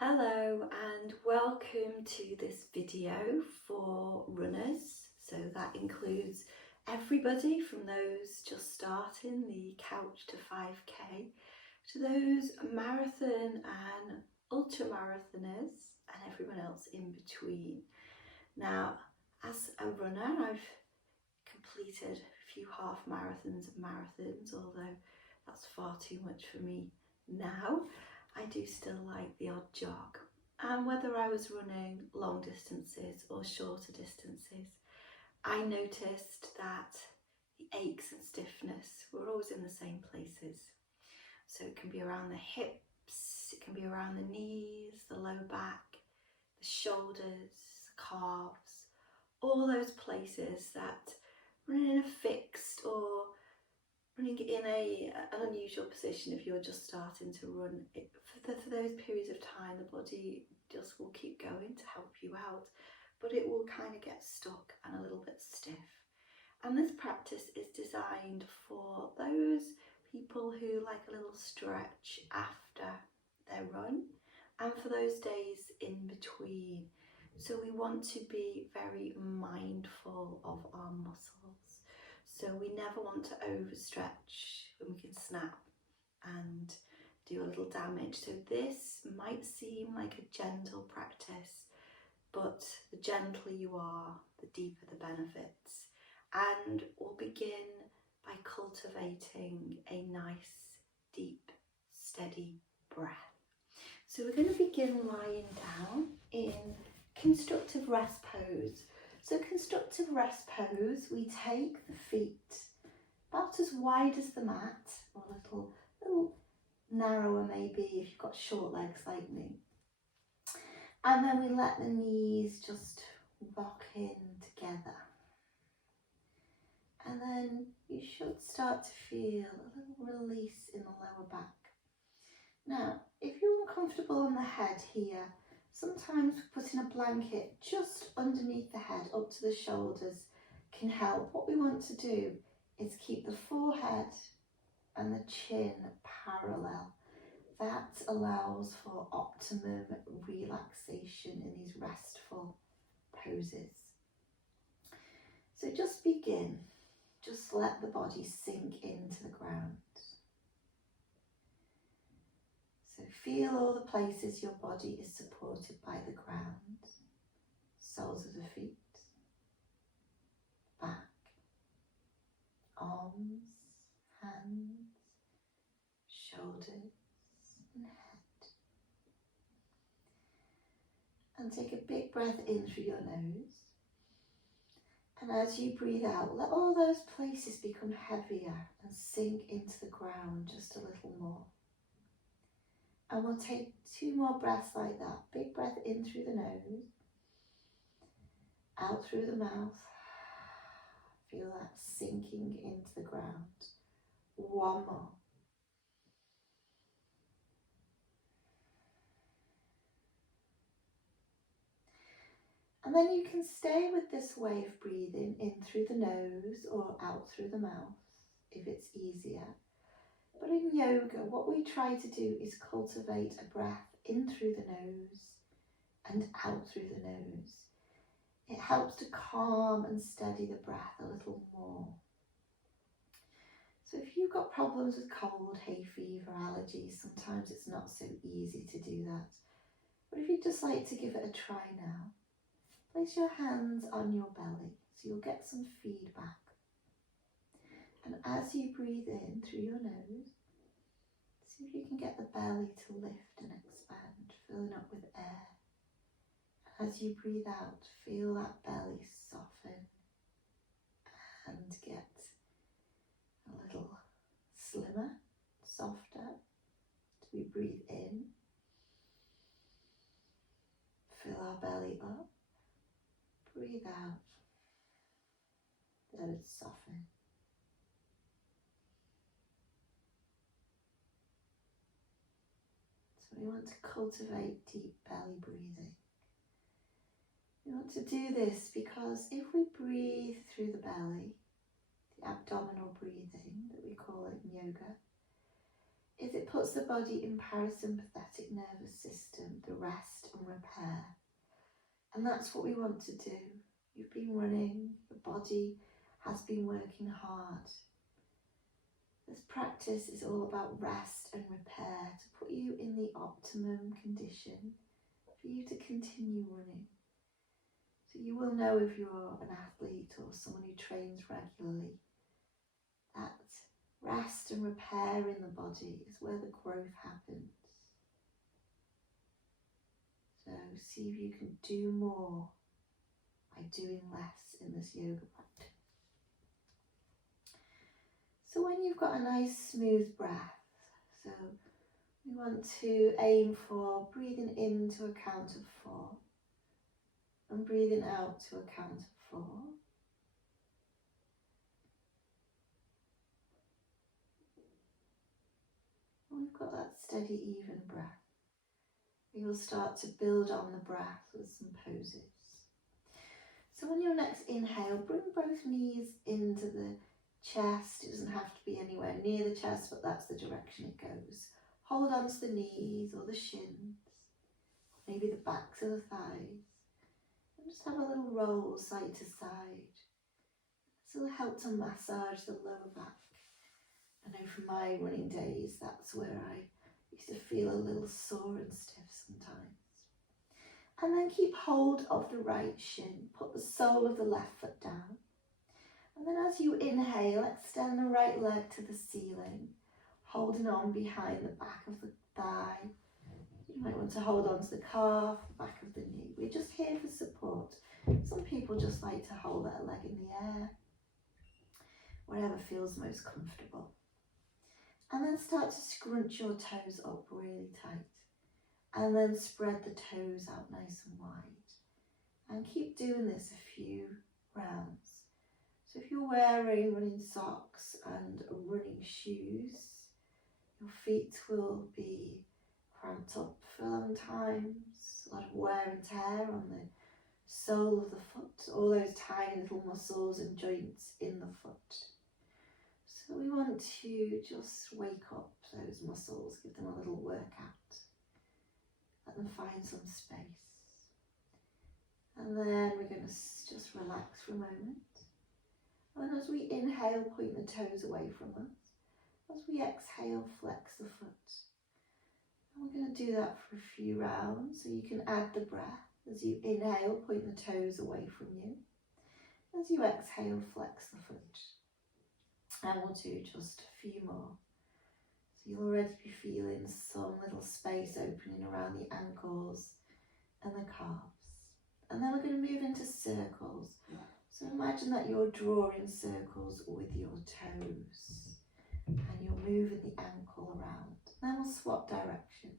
Hello and welcome to this video for runners. So that includes everybody from those just starting the couch to 5k to those marathon and ultra marathoners and everyone else in between. Now, as a runner, I've completed a few half marathons and marathons, although that's far too much for me now. I do still like the odd jog, and whether I was running long distances or shorter distances, I noticed that the aches and stiffness were always in the same places. So it can be around the hips, it can be around the knees, the low back, the shoulders, the calves, all those places that running in a fixed or running in an unusual position, if you're just starting to run, for those periods of time, the body just will keep going to help you out, but it will kind of get stuck and a little bit stiff. And this practice is designed for those people who like a little stretch after their run and for those days in between. So we want to be very mindful of our muscles. So we never want to overstretch when we can snap and do a little damage. So this might seem like a gentle practice, but the gentler you are, the deeper the benefits. And we'll begin by cultivating a nice, deep, steady breath. So we're going to begin lying down in constructive rest pose. So constructive rest pose, we take the feet about as wide as the mat, or a little narrower maybe if you've got short legs like me. And then we let the knees just rock in together. And then you should start to feel a little release in the lower back. Now, if you're uncomfortable on the head here, sometimes putting a blanket just underneath the head up to the shoulders can help. What we want to do is keep the forehead and the chin parallel. That allows for optimum relaxation in these restful poses. So just begin. Just let the body sink into the ground. So feel all the places your body is supported by the ground, soles of the feet, back, arms, hands, shoulders and head. And take a big breath in through your nose. And as you breathe out, let all those places become heavier and sink into the ground just a little more. And we'll take 2 more breaths like that. Big breath in through the nose, out through the mouth. Feel that sinking into the ground. 1 more. And then you can stay with this way of breathing in through the nose or out through the mouth if it's easier. But in yoga, what we try to do is cultivate a breath in through the nose and out through the nose. It helps to calm and steady the breath a little more. So if you've got problems with cold, hay fever, allergies, sometimes it's not so easy to do that. But if you'd just like to give it a try now, place your hands on your belly so you'll get some feedback. And as you breathe in through your nose, see if you can get the belly to lift and expand, filling up with air. As you breathe out, feel that belly soften and get a little slimmer, softer. As we breathe in, fill our belly up, breathe out, let it soften. We want to cultivate deep belly breathing. We want to do this because if we breathe through the belly, the abdominal breathing that we call it in yoga, is it puts the body in parasympathetic nervous system, the rest and repair. And that's what we want to do. You've been running, your body has been working hard. This practice is all about rest and repair, to put you in the optimum condition for you to continue running. So you will know if you're an athlete or someone who trains regularly, that rest and repair in the body is where the growth happens. So see if you can do more by doing less in this yoga practice. So when you've got a nice smooth breath, so we want to aim for breathing in to a count of 4 and breathing out to a count of 4. And we've got that steady, even breath. We will start to build on the breath with some poses. So on your next inhale, bring both knees into the chest. It doesn't have to be anywhere near the chest, but that's the direction it goes. Hold on to the knees or the shins, maybe the backs of the thighs, and just have a little roll side to side. This will help to massage the lower back. I know from my running days, that's where I used to feel a little sore and stiff sometimes. And then keep hold of the right shin. Put the sole of the left foot down. And then as you inhale, extend the right leg to the ceiling, holding on behind the back of the thigh. You might want to hold on to the calf, the back of the knee. We're just here for support. Some people just like to hold their leg in the air, whatever feels most comfortable. And then start to scrunch your toes up really tight. And then spread the toes out nice and wide. And keep doing this a few rounds. So if you're wearing running socks and running shoes, your feet will be cramped up for long times. A lot of wear and tear on the sole of the foot, all those tiny little muscles and joints in the foot. So we want to just wake up those muscles, give them a little workout. Let them find some space. And then we're going to just relax for a moment. And as we inhale, point the toes away from us. As we exhale, flex the foot. And we're going to do that for a few rounds, so you can add the breath. As you inhale, point the toes away from you. As you exhale, flex the foot. And we'll do just a few more. So you'll already be feeling some little space opening around the ankles and the calves. And then we're going to move into circles. So imagine that you're drawing circles with your toes and you're moving the ankle around. Then we'll swap directions.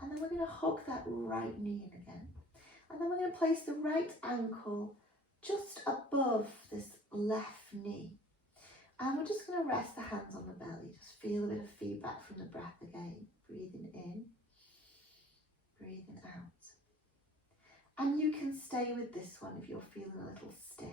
And then we're going to hook that right knee in again. And then we're going to place the right ankle just above this left knee. And we're just going to rest the hands on the belly. Just feel a bit of feedback from the breath again. Breathing in, breathing out. And you can stay with this one if you're feeling a little stiff.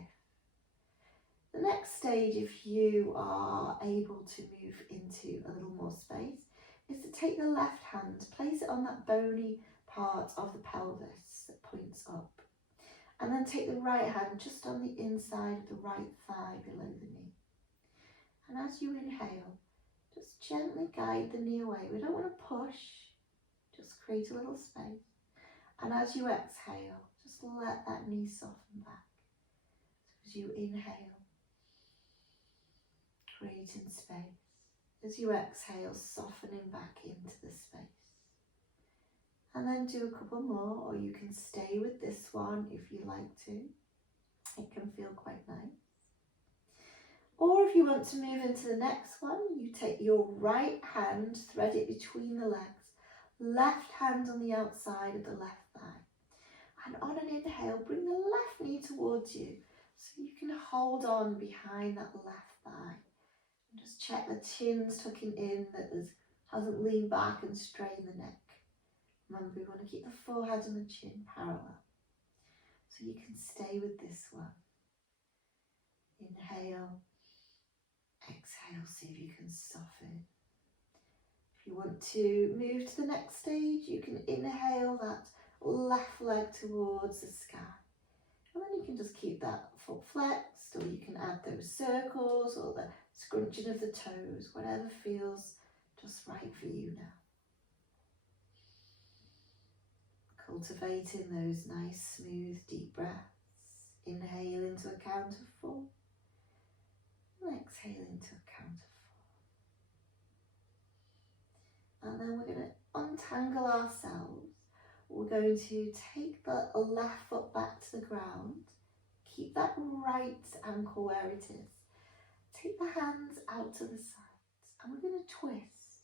The next stage, if you are able to move into a little more space, is to take the left hand, place it on that bony part of the pelvis that points up. And then take the right hand just on the inside of the right thigh below the knee. And as you inhale, just gently guide the knee away. We don't want to push, just create a little space. And as you exhale, just let that knee soften back. So as you inhale, creating space. As you exhale, softening back into the space. And then do a couple more, or you can stay with this one if you like to. It can feel quite nice. Or if you want to move into the next one, you take your right hand, thread it between the legs, left hand on the outside of the left thigh. And on an inhale, bring the left knee towards you so you can hold on behind that left thigh. And just check the chin's tucking in, that hasn't leaned back and strained the neck. Remember, we want to keep the forehead and the chin parallel. So you can stay with this one. Inhale, exhale, see if you can soften. If you you want to move to the next stage, you can inhale that left leg towards the sky. And then you can just keep that foot flexed, or you can add those circles or the scrunching of the toes, whatever feels just right for you now. Cultivating those nice, smooth, deep breaths. Inhale into a count of 4. And exhale into a count of 4. And then we're going to untangle ourselves. We're going to take the left foot back to the ground. Keep that right ankle where it is. Take the hands out to the sides. And we're going to twist.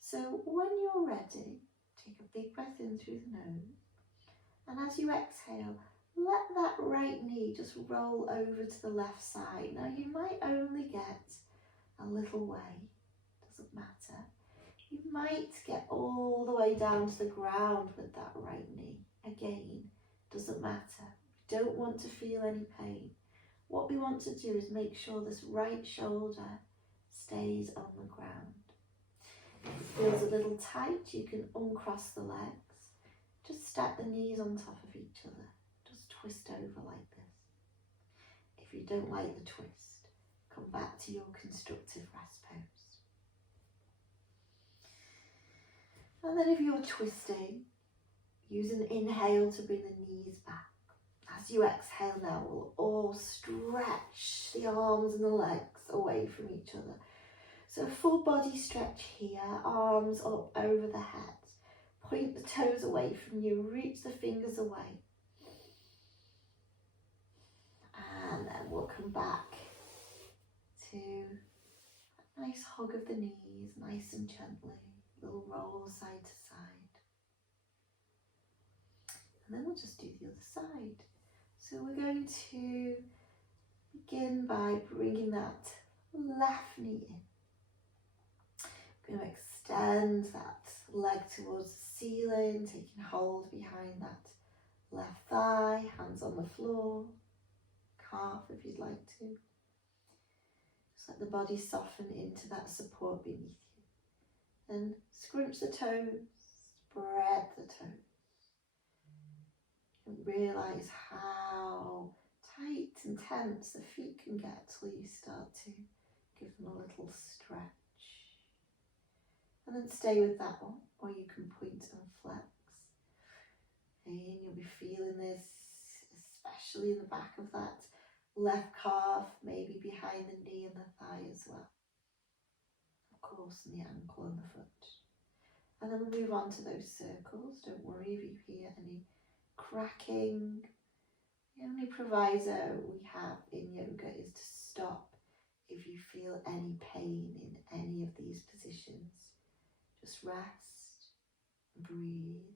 So when you're ready, take a big breath in through the nose. And as you exhale, let that right knee just roll over to the left side. Now you might only get a little way, doesn't matter. You might get all the way down to the ground with that right knee. Again, doesn't matter. We don't want to feel any pain. What we want to do is make sure this right shoulder stays on the ground. If it feels a little tight, you can uncross the legs. Just stack the knees on top of each other. Just twist over like this. If you don't like the twist, come back to your constructive rest pose. And then if you're twisting, use an inhale to bring the knees back. As you exhale now, we'll all stretch the arms and the legs away from each other. So full body stretch here, arms up over the head. Point the toes away from you, reach the fingers away. And then we'll come back to a nice hug of the knees, nice and gently. Little roll side to side. And then we'll just do the other side. So we're going to begin by bringing that left knee in. We're going to extend that leg towards the ceiling, taking hold behind that left thigh, hands on the floor, calf if you'd like to. Just let the body soften into that support beneath you. Then scrunch the toes, spread the toes. And realise how tight and tense the feet can get till you start to give them a little stretch. And then stay with that one, or you can point and flex. And you'll be feeling this, especially in the back of that left calf, maybe behind the knee and the thigh as well. Of course, and the ankle and the foot. And then we'll move on to those circles. Don't worry if you hear any cracking. The only proviso we have in yoga is to stop if you feel any pain in any of these positions. Just rest, breathe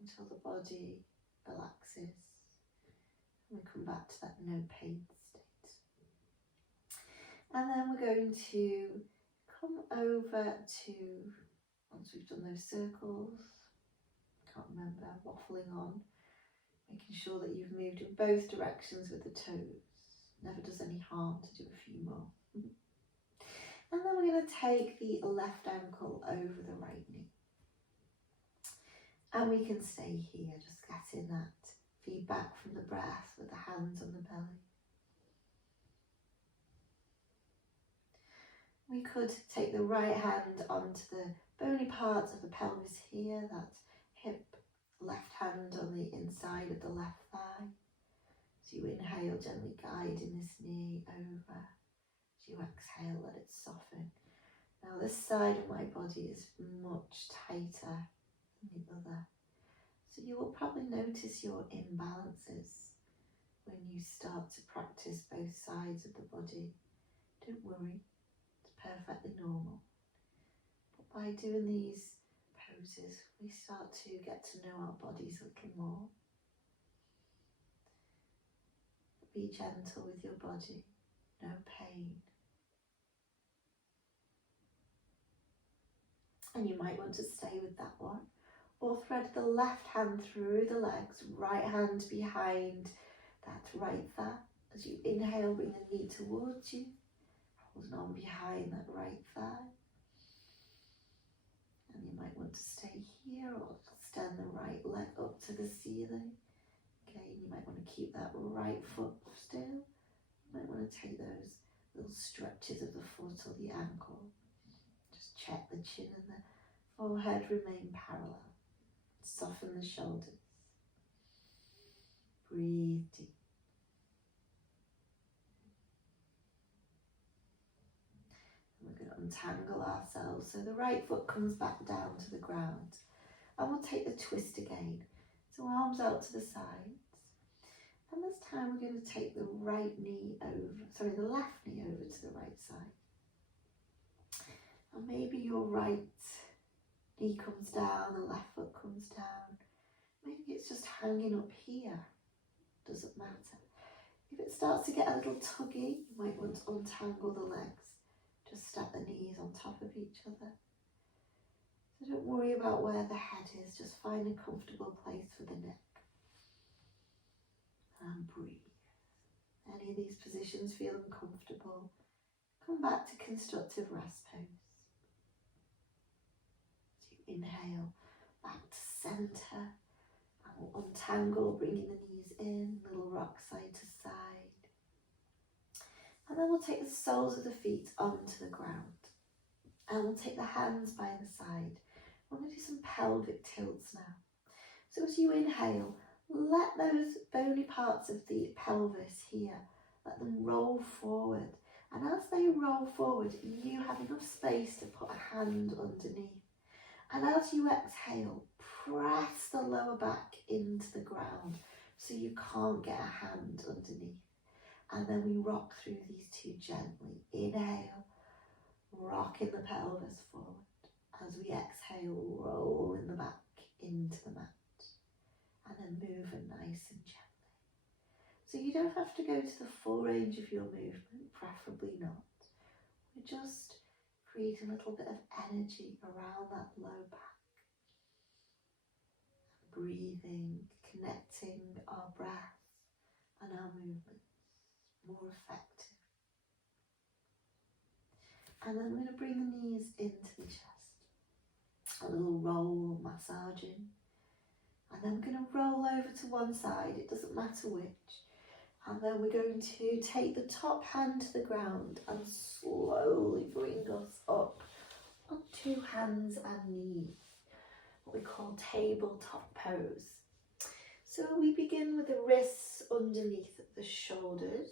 until the body relaxes. And we come back to that no pain state. And then we're going to come over to, once we've done those circles, can't remember, waffling on, making sure that you've moved in both directions with the toes. Never does any harm to do a few more. And then we're going to take the left ankle over the right knee. And we can stay here, just getting that feedback from the breath with the hands on the belly. We could take the right hand onto the bony part of the pelvis here, that hip, left hand on the inside of the left thigh. So you inhale, gently guiding this knee over. As you exhale, let it soften. Now this side of my body is much tighter than the other. So you will probably notice your imbalances when you start to practice both sides of the body. Don't worry, it's perfectly normal. But by doing these poses, we start to get to know our bodies a little more. Be gentle with your body, no pain. And you might want to stay with that one, or thread the left hand through the legs, right hand behind that right thigh. As you inhale, bring the knee towards you, holding on behind that right thigh. want to stay here or extend the right leg up to the ceiling. Again, you might want to keep that right foot still. You might want to take those little stretches of the foot or the ankle. Just check the chin and the forehead remain parallel. Soften the shoulders. Breathe deep. And we're going to untangle ourselves so the right foot comes back down to the ground. And we'll take the twist again. So arms out to the sides. And this time we're going to take the left knee over to the right side. And maybe your right knee comes down, the left foot comes down. Maybe it's just hanging up here. Doesn't matter. If it starts to get a little tuggy, you might want to untangle the legs. Just stack the knees on top of each other. So don't worry about where the head is, just find a comfortable place for the neck. And breathe. Any of these positions feel uncomfortable, come back to constructive rest pose. So you inhale back to centre, and we'll untangle, bringing the knees in, little rock side to side. And then we'll take the soles of the feet onto the ground. And we'll take the hands by the side. We're going to do some pelvic tilts now. So as you inhale, let those bony parts of the pelvis here, let them roll forward. And as they roll forward, you have enough space to put a hand underneath. And as you exhale, press the lower back into the ground so you can't get a hand underneath. And then we rock through these two gently. Inhale, rocking the pelvis forward. As we exhale, rolling the back into the mat. And then moving nice and gently. So you don't have to go to the full range of your movement, preferably not. We're just creating a little bit of energy around that low back. Breathing, connecting our breath and our movements more effective. And then we're going to bring the knees into the chest. A little roll, massaging. And then we're going to roll over to one side, it doesn't matter which. And then we're going to take the top hand to the ground and slowly bring us up on two hands and knees. What we call tabletop pose. So we begin with the wrists underneath the shoulders.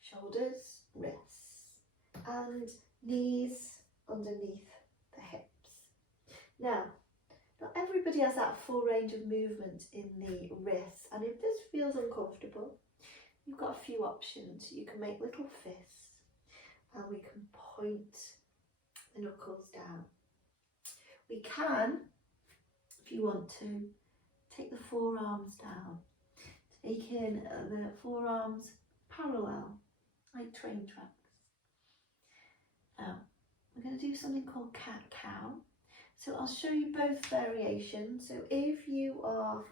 Shoulders, wrists. And knees underneath the hips. Now, not everybody has that full range of movement in the wrists, and if this feels uncomfortable, you've got a few options. You can make little fists, and we can point the knuckles down. We can, if you want to, take the forearms down, taking the forearms parallel, like train tracks. Now, we're going to do something called cat-cow. So I'll show you both variations. So if you are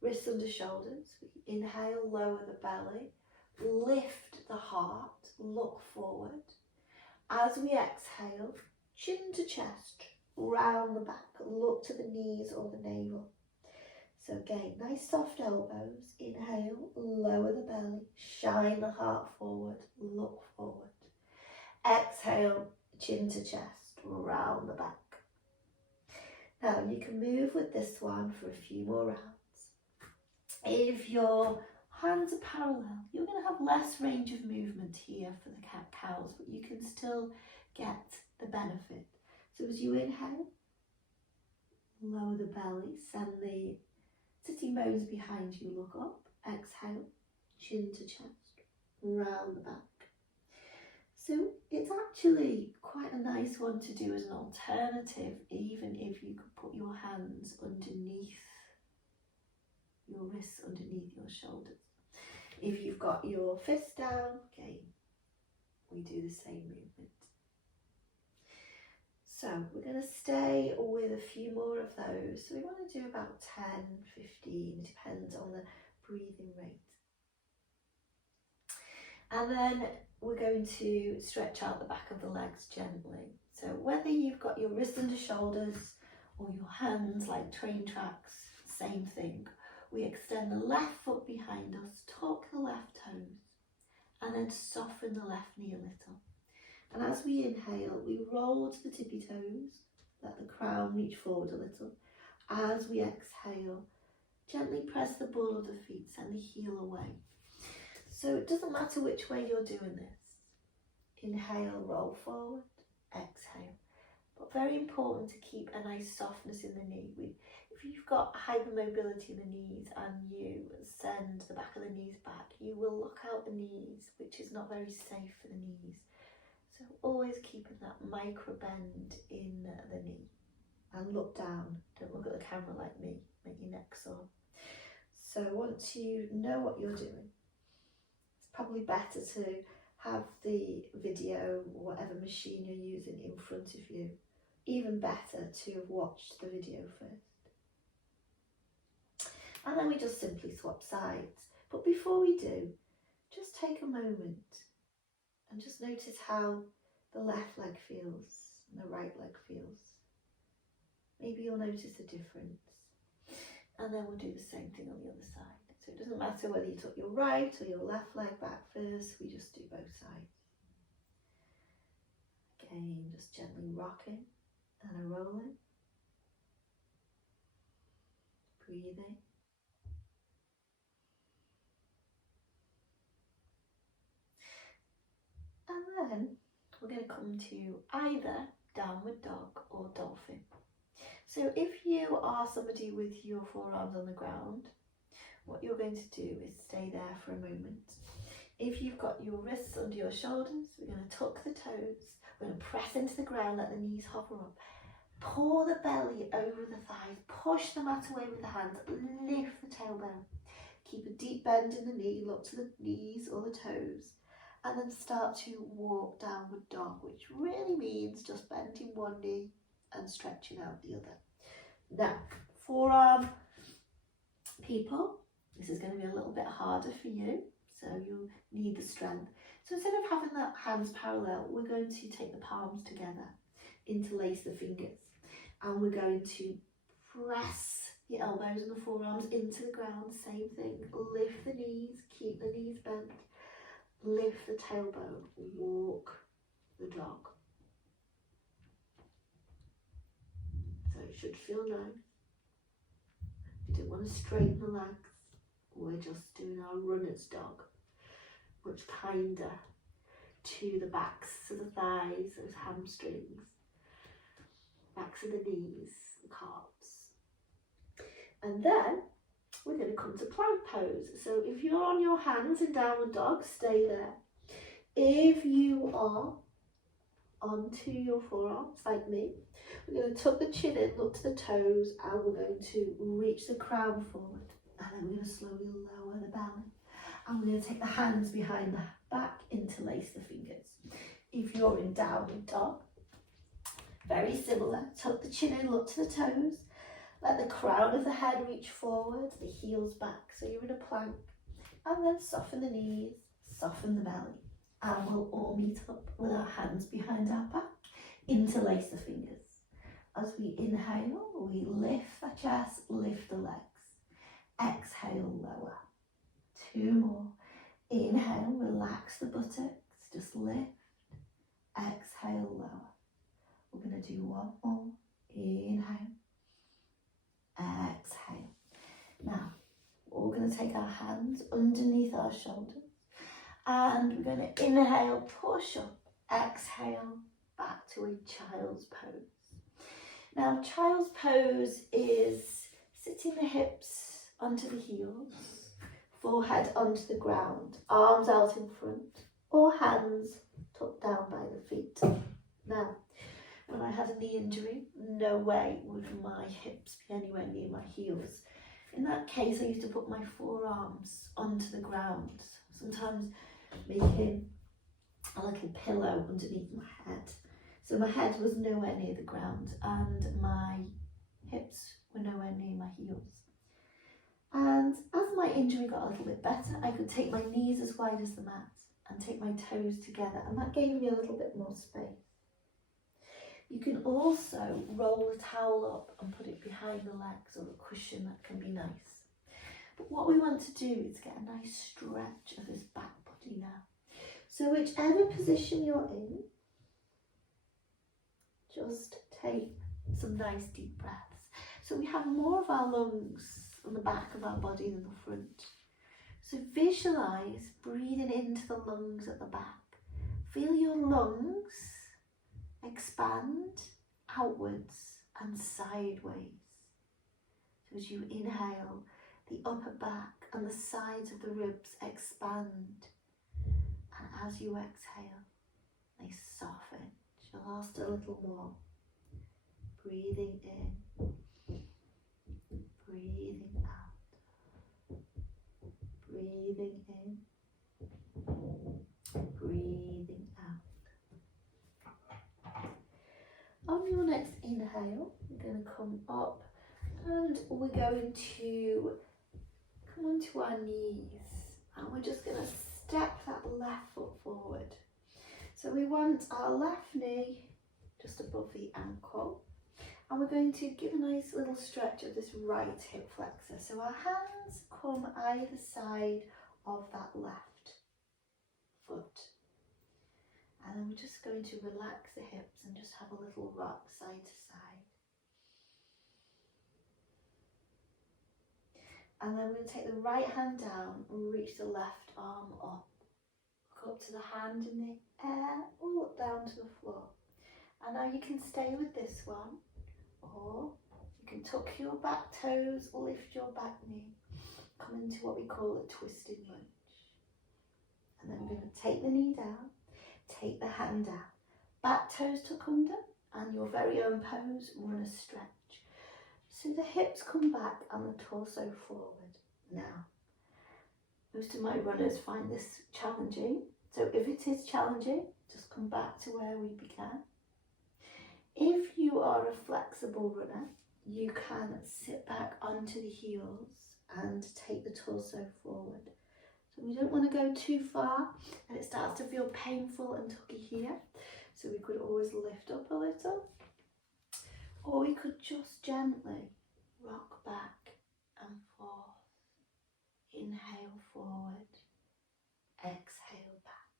wrists under shoulders, inhale, lower the belly, lift the heart, look forward. As we exhale, chin to chest, round the back, look to the knees or the navel. So again, nice soft elbows, inhale, lower the belly, shine the heart forward, look forward. Exhale, chin to chest, round the back. Now you can move with this one for a few more rounds. If your hands are parallel, you're going to have less range of movement here for the cat-cows, but you can still get the benefit. So as you inhale, lower the belly, send the sitting bones behind you, look up. Exhale, chin to chest, round the back. So it's actually quite a nice one to do as an alternative, even if you could put your hands underneath your wrists, underneath your shoulders. If you've got your fists down, again, we do the same movement. So we're going to stay with a few more of those. So we want to do about 10, 15, depends on the breathing rate. And then we're going to stretch out the back of the legs gently. So whether you've got your wrists under shoulders or your hands like train tracks, same thing. We extend the left foot behind us, tuck the left toes, and then soften the left knee a little. And as we inhale, we roll to the tippy toes, let the crown reach forward a little. As we exhale, gently press the ball of the feet, send the heel away. So it doesn't matter which way you're doing this. Inhale, roll forward, exhale. But very important to keep a nice softness in the knee. If you've got hypermobility in the knees and you send the back of the knees back, you will lock out the knees, which is not very safe for the knees. So always keeping that micro bend in the knee. And look down, don't look at the camera like me, make your neck sore. So once you know what you're doing, it's probably better to have the video or whatever machine you're using in front of you. Even better to have watched the video first. And then we just simply swap sides. But before we do, just take a moment and just notice how the left leg feels and the right leg feels. Maybe you'll notice a difference. And then we'll do the same thing on the other side. So it doesn't matter whether you took your right or your left leg back first, we just do both sides. Again, just gently rocking and a rolling. Breathing. And then we're going to come to either downward dog or dolphin. So if you are somebody with your forearms on the ground, what you're going to do is stay there for a moment. If you've got your wrists under your shoulders, we're going to tuck the toes, we're going to press into the ground, let the knees hover up. Pour the belly over the thighs, push the mat away with the hands, lift the tailbone. Keep a deep bend in the knee, look to the knees or the toes, and then start to walk downward dog, which really means just bending one knee and stretching out the other. Now, forearm people, this is going to be a little bit harder for you, so you need the strength. So instead of having the hands parallel, we're going to take the palms together, interlace the fingers, and we're going to press the elbows and the forearms into the ground, same thing, lift the knees, keep the knees bent, lift the tailbone, walk the dog. So it should feel nice. If you don't want to straighten the legs, we're just doing our runner's dog, much kinder to the backs of the thighs, those hamstrings, backs of the knees, the calves. And then we're going to come to plank pose. So if you're on your hands in downward dog, stay there. If you are onto your forearms like me, we're going to tuck the chin in, look to the toes, and we're going to reach the crown forward. And then we're going to slowly lower the belly. And we're going to take the hands behind the back, interlace the fingers. If you're in downward dog, very similar. Tuck the chin in, look to the toes. Let the crown of the head reach forward, the heels back, so you're in a plank. And then soften the knees, soften the belly. And we'll all meet up with our hands behind our back. Interlace the fingers. As we inhale, we lift the chest, lift the legs. Exhale, lower. 2 more. Inhale, relax the buttocks, just lift. Exhale, lower. We're going to do 1 more. Inhale. Exhale. Now, we're going to take our hands underneath our shoulders and we're going to inhale, push up, exhale, back to a child's pose. Now, child's pose is sitting the hips onto the heels, forehead onto the ground, arms out in front, or hands tucked down by the feet. Now, when I had a knee injury, no way would my hips be anywhere near my heels. In that case, I used to put my forearms onto the ground, sometimes making a little pillow underneath my head. So my head was nowhere near the ground and my hips were nowhere near my heels. And as my injury got a little bit better, I could take my knees as wide as the mat and take my toes together, and that gave me a little bit more space. You can also roll the towel up and put it behind the legs or a cushion. That can be nice. But what we want to do is get a nice stretch of this back body now. So whichever position you're in, just take some nice deep breaths. So we have more of our lungs on the back of our body than the front. So visualize breathing into the lungs at the back. Feel your lungs expand outwards and sideways. So as you inhale, the upper back and the sides of the ribs expand. And as you exhale, they soften. Just a little more. Breathing in, breathing out, breathing in, breathing out. On your next inhale, we're going to come up and we're going to come onto our knees, and we're just going to step that left foot forward. So we want our left knee just above the ankle, and we're going to give a nice little stretch of this right hip flexor. So our hands come either side of that left foot. And then we're just going to relax the hips and just have a little rock side to side. And then we're going to take the right hand down and reach the left arm up. Look up to the hand in the air, or look down to the floor. And now you can stay with this one, or you can tuck your back toes, lift your back knee, come into what we call a twisted lunge. And then we're going to take the knee down, take the hand down, back toes tuck under, and your very own pose, runner stretch. So the hips come back and the torso forward. Now, most of my runners find this challenging, so if it is challenging, just come back to where we began. If you are a flexible runner, you can sit back onto the heels and take the torso forward. So we don't want to go too far and it starts to feel painful and tucky here. So we could always lift up a little, or we could just gently rock back and forth. Inhale forward, exhale back.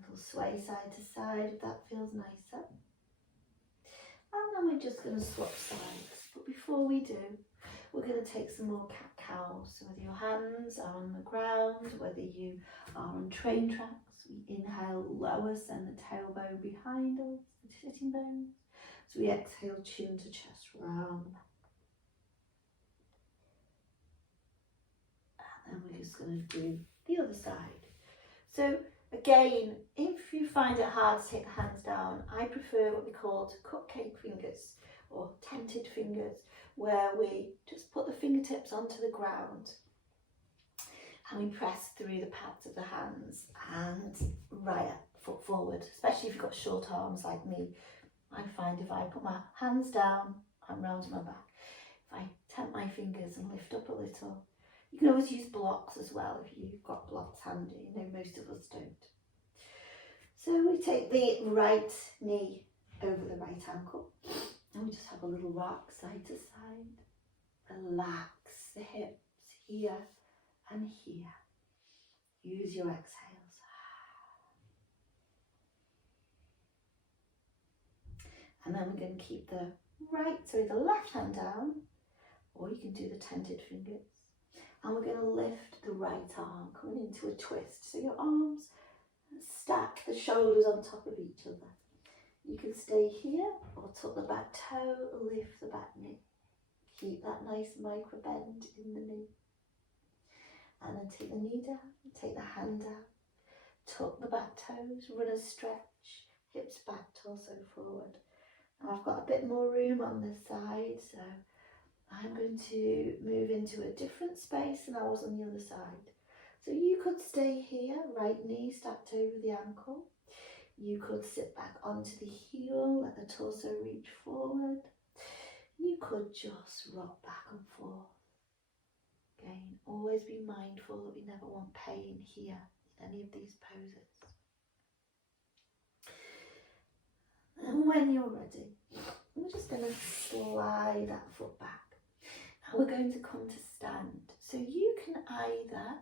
Little sway side to side if that feels nicer. And then we're just going to swap sides. But before we do, we're going to take some more cat-cow. So whether your hands are on the ground, whether you are on train tracks, we inhale, lower, send the tailbone behind us, the sitting bones. So we exhale, chin to chest, round the back. And then we're just going to do the other side. So again, if you find it hard to take the hands down, I prefer what we call cupcake fingers or tented fingers, where we just put the fingertips onto the ground and we press through the pads of the hands and right foot forward, especially if you've got short arms like me. I find if I put my hands down, I'm round to my back. If I tap my fingers and lift up a little, you can always use blocks as well if you've got blocks handy. You know, most of us don't. So we take the right knee over the right ankle and we just have a little rock side to side. Relax the hips here and here. Use your exhales. And then we're going to keep the left hand down, or you can do the tented fingers. And we're going to lift the right arm, coming into a twist. So your arms stack the shoulders on top of each other. You can stay here or tuck the back toe, lift the back knee. Keep that nice micro bend in the knee. And then take the knee down, take the hand down, tuck the back toes, run a stretch, hips back, torso forward. And I've got a bit more room on this side, so I'm going to move into a different space than I was on the other side. So you could stay here, right knee stacked over the ankle. You could sit back onto the heel, let the torso reach forward. You could just rock back and forth. Again, always be mindful that we never want pain here in any of these poses. when you're ready, we're just going to slide that foot back. Now we're going to come to stand. So you can either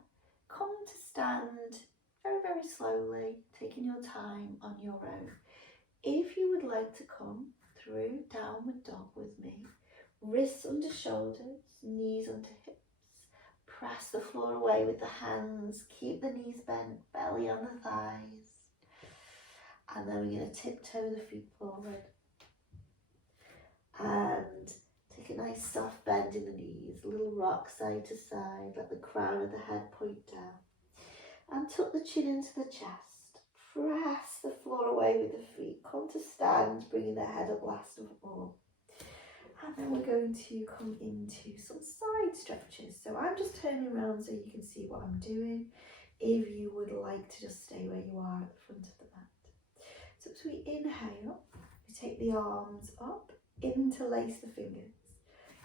come to stand very, very slowly, taking your time on your own. If you would like to come through downward dog with me, wrists under shoulders, knees under hips, press the floor away with the hands, keep the knees bent, belly on the thighs, and then we're going to tiptoe the feet forward and take a nice soft bend in the knees, a little rock side to side, let the crown of the head point down, and tuck the chin into the chest. Press the floor away with the feet, come to stand, bringing the head up last of all. And then we're going to come into some side stretches. So I'm just turning around so you can see what I'm doing. If you would like to just stay where you are at the front of the mat. So as we inhale, we take the arms up, interlace the fingers,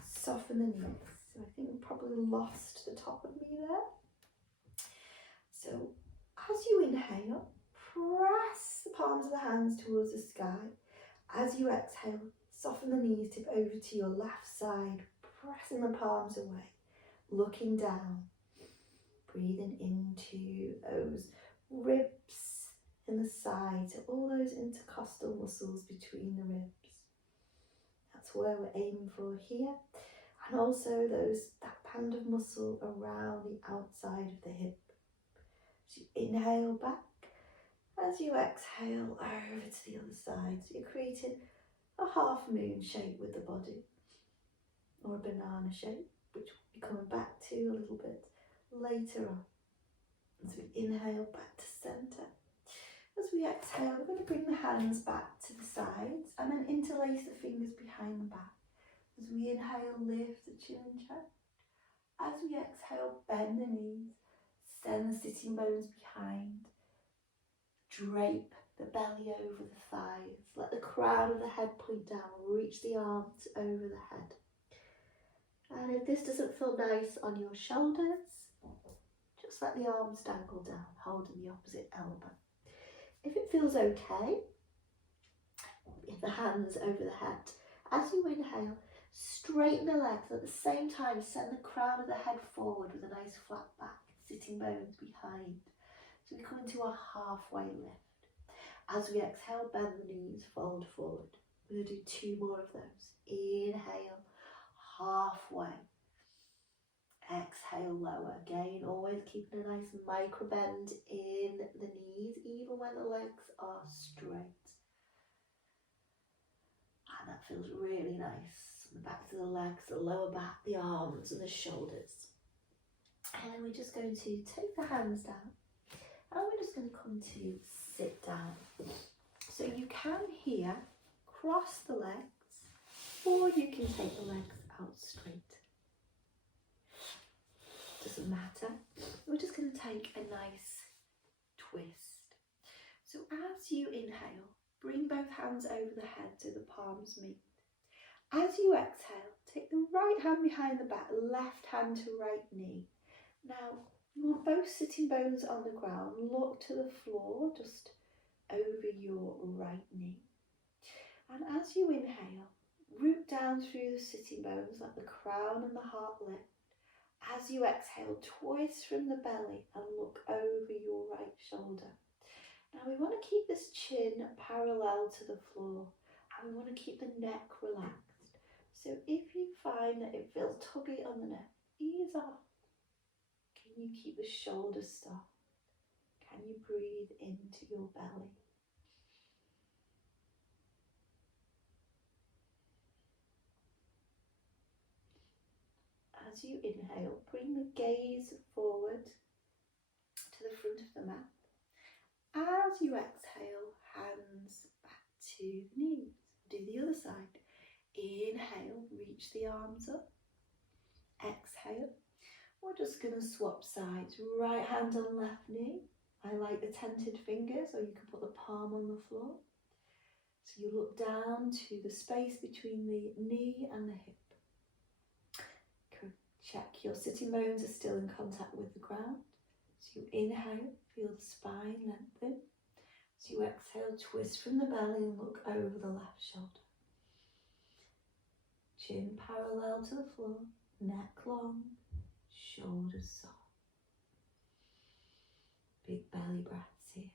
soften the knees. So I think we probably lost the top of me there. So as you inhale, press the palms of the hands towards the sky. As you exhale, soften the knees, tip over to your left side, pressing the palms away, looking down, breathing into those ribs in the side, so all those intercostal muscles between the ribs. That's where we're aiming for here. And also that band of muscle around the outside of the hip. So you inhale back, as you exhale over to the other side. So you're creating a half moon shape with the body, or a banana shape, which we'll be coming back to a little bit later on. As we inhale back to centre. As we exhale, we're going to bring the hands back to the sides and then interlace the fingers behind the back. As we inhale, lift the chin and chest. As we exhale, bend the knees, send the sitting bones behind, drape the belly over the thighs, let the crown of the head point down, reach the arms over the head. And if this doesn't feel nice on your shoulders, just let the arms dangle down, holding the opposite elbow. If it feels okay, with the hands over the head, as you inhale, straighten the legs, at the same time send the crown of the head forward with a nice flat back, sitting bones behind. So we come into a halfway lift. As we exhale, bend the knees, fold forward. We're going to do 2 more of those. Inhale, halfway. Exhale, lower. Again, always keeping a nice micro bend in the knees, even when the legs are straight. And that feels really nice. The backs of the legs, the lower back, the arms and the shoulders. And then we're just going to take the hands down. And we're just going to come to sit down. So you can here cross the legs, or you can take the legs out straight. Doesn't matter. We're just going to take a nice twist. So as you inhale, bring both hands over the head so the palms meet. As you exhale, take the right hand behind the back, left hand to right knee. Now, you want both sitting bones on the ground. Look to the floor, just over your right knee. And as you inhale, root down through the sitting bones, let the crown and the heart lift. As you exhale, twist from the belly and look over your right shoulder. Now we want to keep this chin parallel to the floor, and we want to keep the neck relaxed. So if you find that it feels tuggy on the neck, ease off. Can you keep the shoulders soft? Can you breathe into your belly? As you inhale, bring the gaze forward to the front of the mat. As you exhale, hands back to the knees. Do the other side. Inhale, reach the arms up. Exhale. We're just going to swap sides. Right hand on left knee. I like the tented fingers, or you can put the palm on the floor. So you look down to the space between the knee and the hip. Check your sitting bones are still in contact with the ground. So you inhale, feel the spine lengthen. As you exhale, twist from the belly and look over the left shoulder. Chin parallel to the floor, neck long, shoulders soft. Big belly breaths here.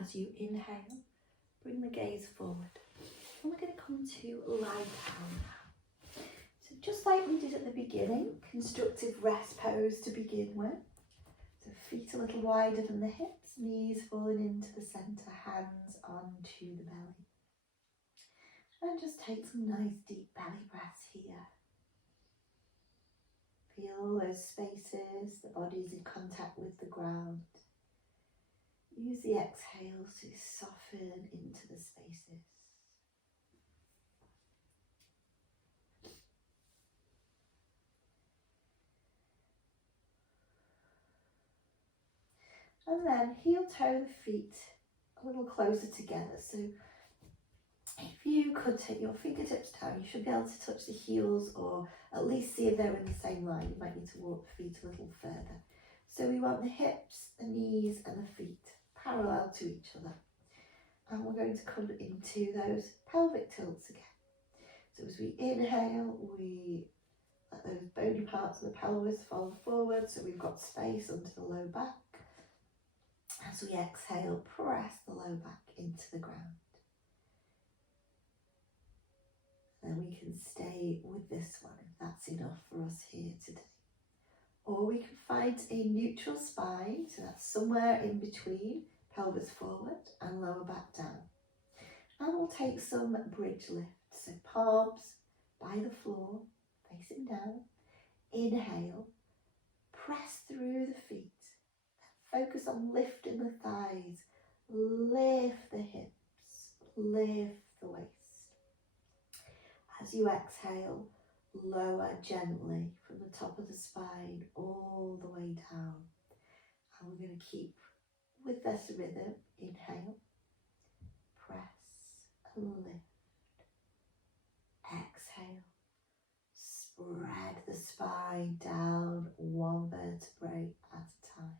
As you inhale, bring the gaze forward. And we're going to come to lie down now. So just like we did at the beginning, constructive rest pose to begin with. So feet a little wider than the hips, knees falling into the centre, hands onto the belly. And just take some nice deep belly breaths here. Feel those spaces, the body's in contact with the ground. Use the exhales to soften into the spaces. And then heel toe the feet a little closer together. So if you could take your fingertips down, you should be able to touch the heels or at least see if they're in the same line. You might need to walk the feet a little further. So we want the hips, the knees and the feet parallel to each other. And we're going to come into those pelvic tilts again. So as we inhale, we let those bony parts of the pelvis fold forward so we've got space under the low back. As we exhale, press the low back into the ground. Then we can stay with this one if that's enough for us here today. Or we can find a neutral spine, so that's somewhere in between pelvis forward and lower back down. And we'll take some bridge lift, so palms by the floor, facing down. Inhale, press through the feet. Focus on lifting the thighs, lift the hips, lift the waist. As you exhale, lower gently from the top of the spine all the way down. And we're going to keep with this rhythm. Inhale, press and lift. Exhale, spread the spine down one vertebrae at a time.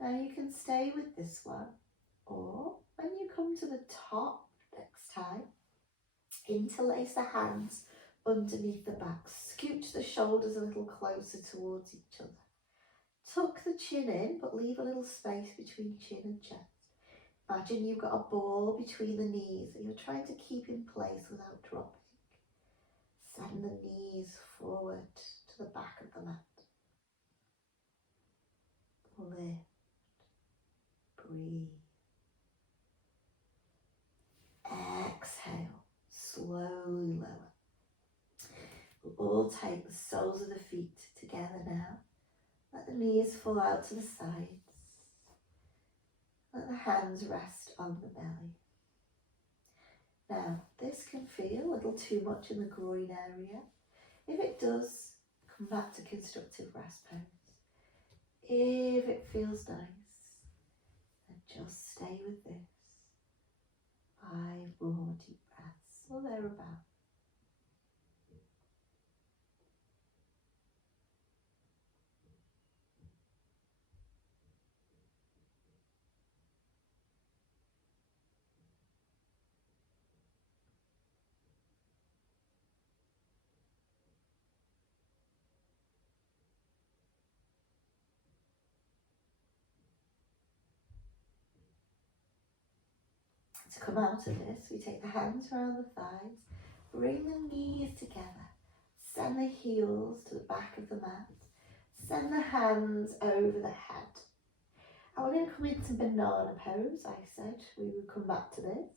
Now you can stay with this one, or when you come to the top next time, interlace the hands underneath the back, scooch the shoulders a little closer towards each other. Tuck the chin in, but leave a little space between chin and chest. Imagine you've got a ball between the knees that you're trying to keep in place without dropping. Send the knees forward to the back of the mat. Lift. Breathe. Exhale, slowly lower. We'll all take the soles of the feet together now. Let the knees fall out to the sides. Let the hands rest on the belly. Now, this can feel a little too much in the groin area. If it does, come back to constructive rest pose. If it feels nice, then just stay with this. 5 more deep breaths or thereabout. To come out of this, we take the hands around the thighs, bring the knees together, send the heels to the back of the mat, send the hands over the head. And we're going to come into banana pose. I said we would come back to this.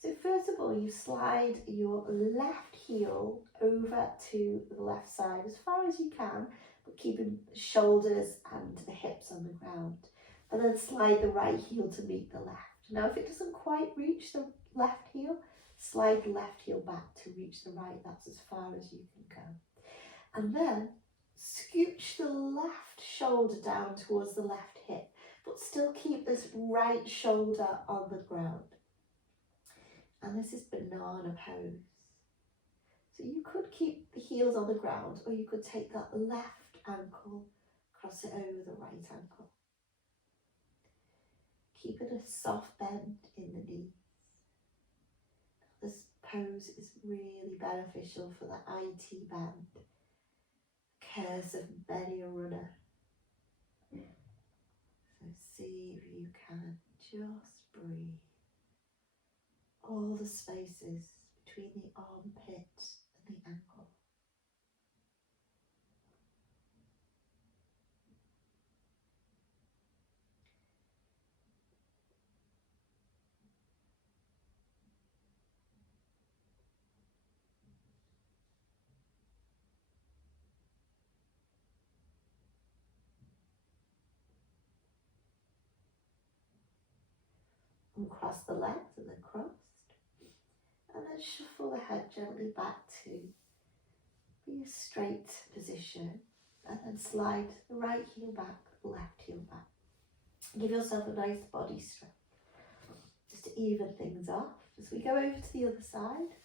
So first of all, you slide your left heel over to the left side as far as you can, but keeping the shoulders and the hips on the ground. And then slide the right heel to meet the left. Now, if it doesn't quite reach the left heel, slide the left heel back to reach the right. That's as far as you can go. And then scooch the left shoulder down towards the left hip, but still keep this right shoulder on the ground. And this is banana pose. So you could keep the heels on the ground, or you could take that left ankle, cross it over the right ankle. Keeping a soft bend in the knees. This pose is really beneficial for the IT band, curse of many a runner. So see if you can just breathe. All the spaces between the armpit and the ankle. And cross the legs and then crossed. And then shuffle the head gently back to be a straight position. And then slide the right heel back, the left heel back. Give yourself a nice body stretch. Just to even things off. As we go over to the other side.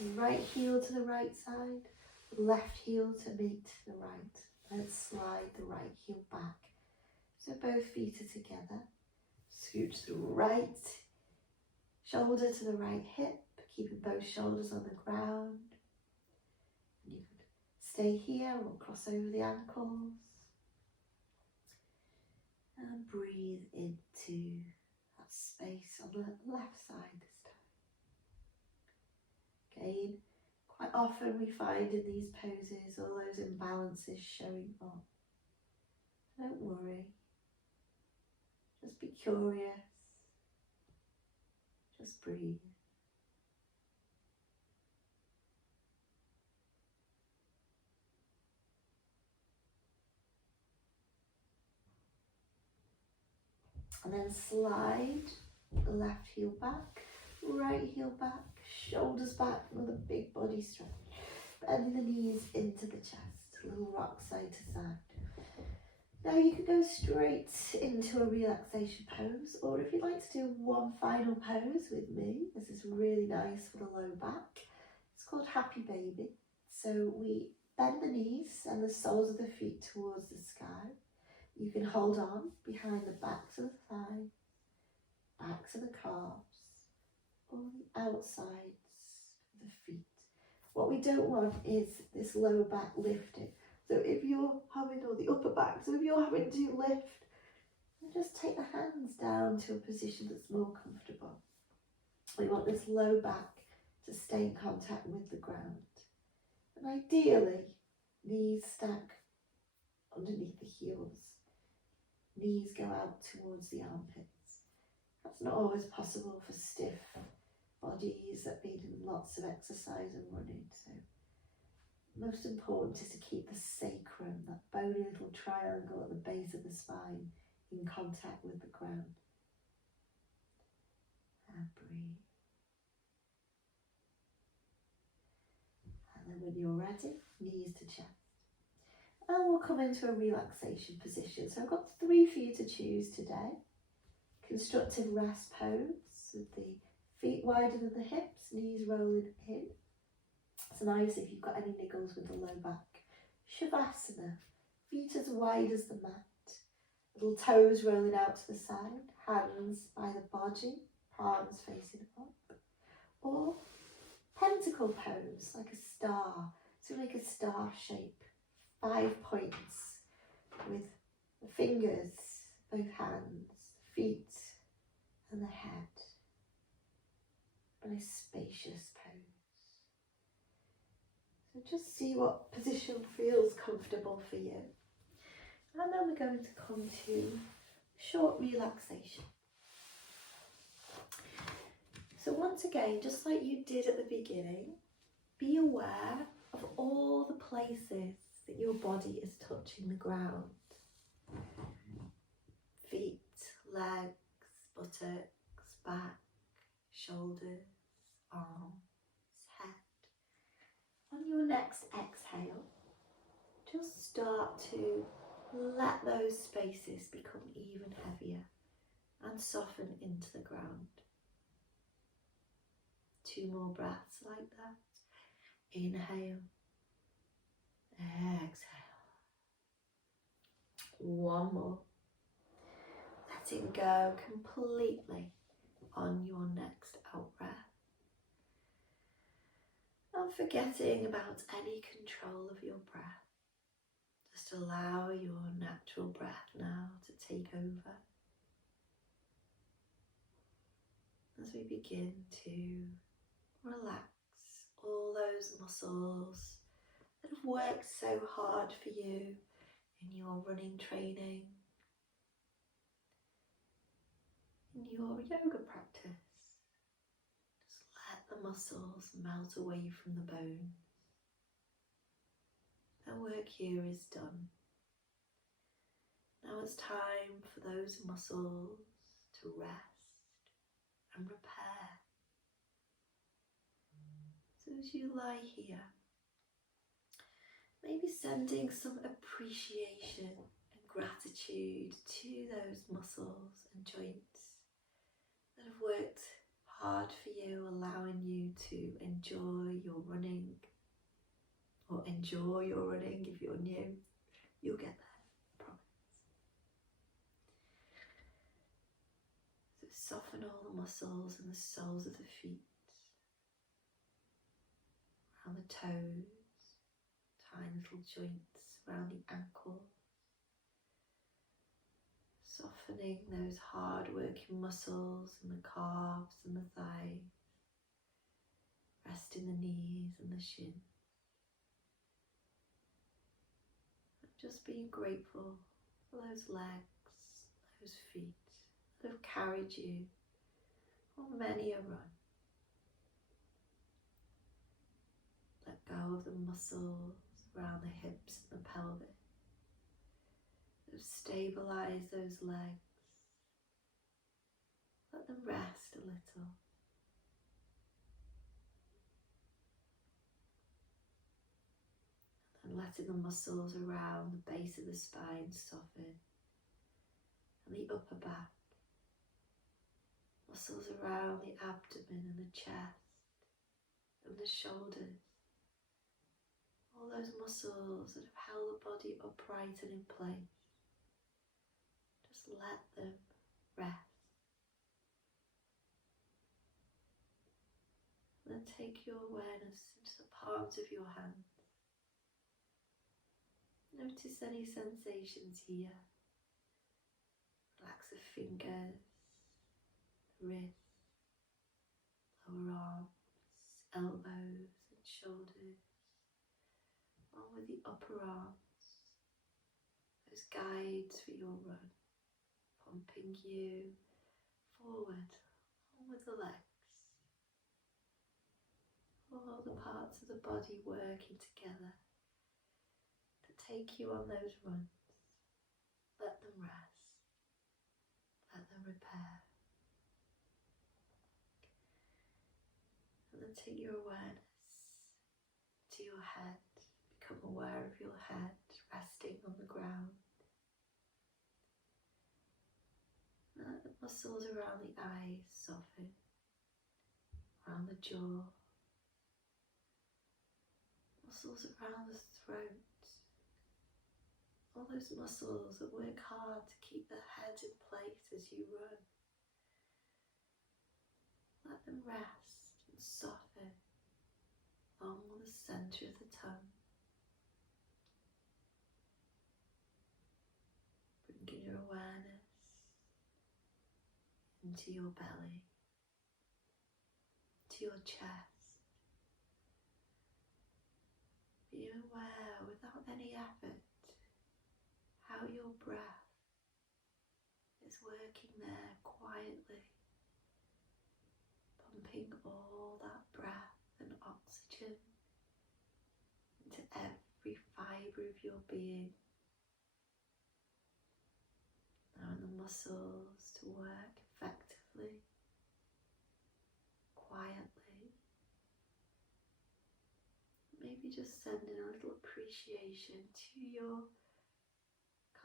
The right heel to the right side. The left heel to meet the right. And slide the right heel back. So both feet are together. Scooch the right shoulder to the right hip, keeping both shoulders on the ground. And you can stay here or cross over the ankles. And breathe into that space on the left side this time. Again, quite often we find in these poses all those imbalances showing up. Don't worry. Just be curious. Just breathe. And then slide the left heel back, right heel back, shoulders back, another big body stretch. Bending the knees into the chest, a little rock side to side. Now you can go straight into a relaxation pose, or if you'd like to do one final pose with me, this is really nice for the low back. It's called Happy Baby. So we bend the knees and the soles of the feet towards the sky. You can hold on behind the backs of the thighs, backs of the calves, or the outsides of the feet. What we don't want is this lower back lifted. So if you're having, or the upper back, so if you're having to lift, just take the hands down to a position that's more comfortable. We want this low back to stay in contact with the ground. And ideally, knees stack underneath the heels. Knees go out towards the armpits. That's not always possible for stiff bodies that have been in lots of exercise and running. So most important is to keep the sacrum, that bony little triangle at the base of the spine, in contact with the ground. And breathe. And then when you're ready, knees to chest. And we'll come into a relaxation position. So I've got 3 for you to choose today. Constructive rest pose with the feet wider than the hips, knees rolling in. It's nice if you've got any niggles with the low back. Shavasana, feet as wide as the mat, little toes rolling out to the side, hands by the body, palms facing up. Or pentacle pose, like a star. So make a star shape, 5 points with the fingers, both hands, feet and the head. A nice spacious pose. So just see what position feels comfortable for you. And then we're going to come to short relaxation. So once again, just like you did at the beginning, be aware of all the places that your body is touching the ground. Feet, legs, buttocks, back, shoulders, arms, head. On your next exhale, just start to let those spaces become even heavier and soften into the ground. 2 more breaths like that. Inhale, exhale. One more. Letting go completely on your next out breath. Not forgetting about any control of your breath. Just allow your natural breath now to take over. As we begin to relax all those muscles that have worked so hard for you in your running training, in your yoga practice. Just let the muscles melt away from the bones. Our work here is done. Now it's time for those muscles to rest and repair. So as you lie here, maybe sending some appreciation and gratitude to those muscles and joints that have worked hard for you, allowing you to enjoy your running, or enjoy your running if you're new. You'll get there, I promise. So soften all the muscles and the soles of the feet, around the toes, tiny little joints around the ankles, softening those hard working muscles in the calves and the thighs, resting the knees and the shins. Just being grateful for those legs, those feet that have carried you on many a run. Let go of the muscles around the hips and the pelvis that have stabilised those legs. Let them rest a little. And letting the muscles around the base of the spine soften, and the upper back, muscles around the abdomen and the chest and the shoulders, all those muscles that have held the body upright and in place. Just let them rest. And then take your awareness into the palms of your hands. Notice any sensations here. Relax the fingers, the wrists, lower arms, elbows and shoulders, along with the upper arms, those guides for your run, pumping you forward, along with the legs. All the parts of the body working together to take you on those runs. Let them rest. Let them repair. And then take your awareness to your head. Become aware of your head resting on the ground. And let the muscles around the eyes soften, around the jaw, muscles around the throat, all those muscles that work hard to keep the head in place as you run. Let them rest and soften along the centre of the tongue. Bringing your awareness into your belly, to your chest. Be aware without any effort how your breath is working there quietly, pumping all that breath and oxygen into every fibre of your being. Allowing the muscles to work effectively, quietly. Maybe just sending a little appreciation to your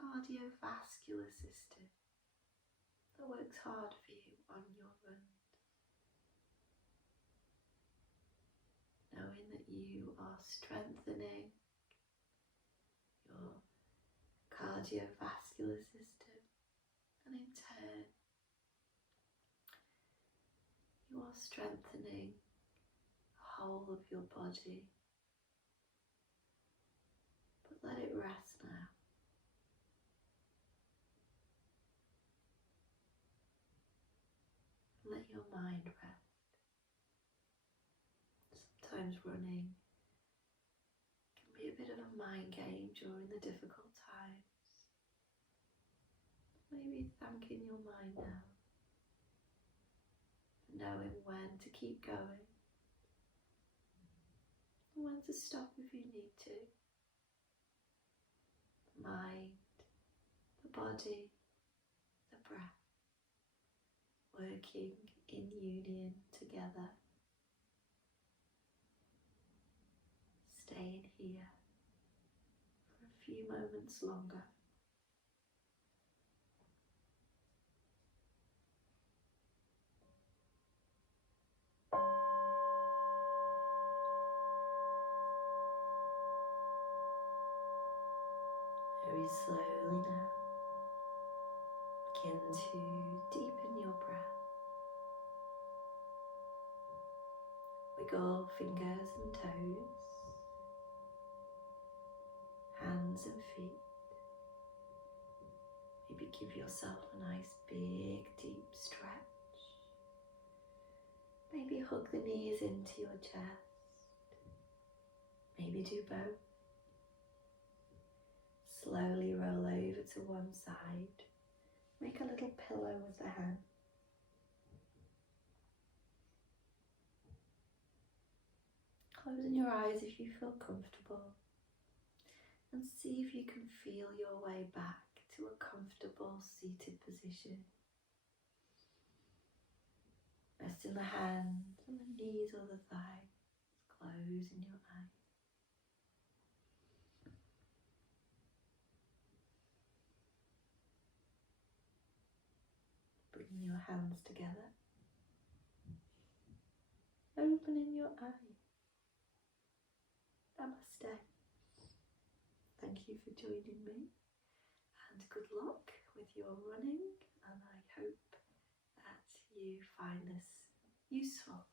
cardiovascular system that works hard for you on your run. Knowing that you are strengthening your cardiovascular cardiovascular system, and in turn you are strengthening the whole of your body. But let it rest now. Let your mind rest. Sometimes running can be a bit of a mind game during the difficult times. Maybe thanking your mind now for knowing when to keep going and when to stop if you need to. The mind, the body, the breath, working in union together. Staying here for a few moments longer. Very slowly now, begin to deepen your breath. Wiggle fingers and toes, hands and feet. Maybe give yourself a nice big deep stretch. Maybe hug the knees into your chest. Maybe do both. Slowly roll over to one side. Make a little pillow with the hand. Closing your eyes if you feel comfortable. And see if you can feel your way back to a comfortable seated position. Resting the hands on the knees or the thighs. Closing your eyes. Bringing your hands together. Opening your eyes. Namaste. Thank you for joining me, and good luck with your running, and I hope that you find this useful.